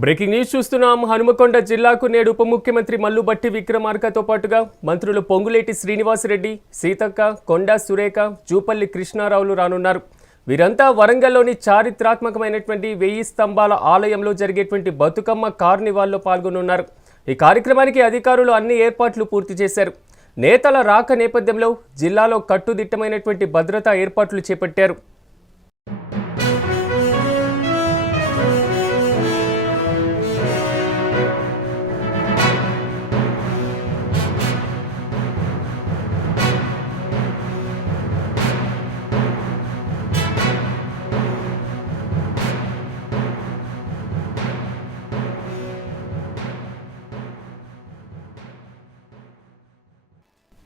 Breaking news చూస్తున్నాం. హనుమకొండ జిల్లాకు నేడు ఉప ముఖ్యమంత్రి మల్లు భట్టి విక్రమార్కతో పాటుగా మంత్రులు పొంగులేటి శ్రీనివాసరెడ్డి, సీతక్క, కొండా సురేఖ, జూపల్లి కృష్ణారావులు రానున్నారు. వీరంతా వరంగల్లోని చారిత్రాత్మకమైనటువంటి 1000 స్తంభాల ఆలయంలో జరిగేటువంటి బతుకమ్మ కార్నివాల్లో పాల్గొనున్నారు. ఈ కార్యక్రమానికి అధికారులు అన్ని ఏర్పాట్లు పూర్తి చేశారు. నేతల రాక నేపథ్యంలో జిల్లాలో కట్టుదిట్టమైనటువంటి భద్రతా ఏర్పాట్లు చేపట్టారు.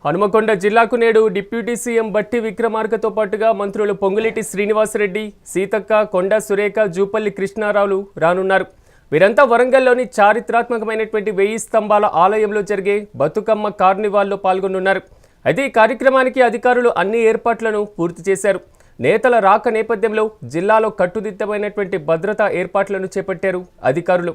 హనుమకొండ జిల్లాకు నేడు డిప్యూటీ సీఎం భట్టి విక్రమార్కతో పాటుగా మంత్రులు పొంగులేటి శ్రీనివాసరెడ్డి, సీతక్క, కొండా సురేఖ, జూపల్లి కృష్ణారావులు రానున్నారు. వీరంతా వరంగల్లోని చారిత్రాత్మకమైనటువంటి 1000 స్తంభాల ఆలయంలో జరిగే బతుకమ్మ కార్నివాల్లో పాల్గొనున్నారు. అయితే ఈ కార్యక్రమానికి అధికారులు అన్ని ఏర్పాట్లను పూర్తి చేశారు. నేతల రాక నేపథ్యంలో జిల్లాలో కట్టుదిట్టమైనటువంటి భద్రతా ఏర్పాట్లను చేపట్టారు అధికారులు.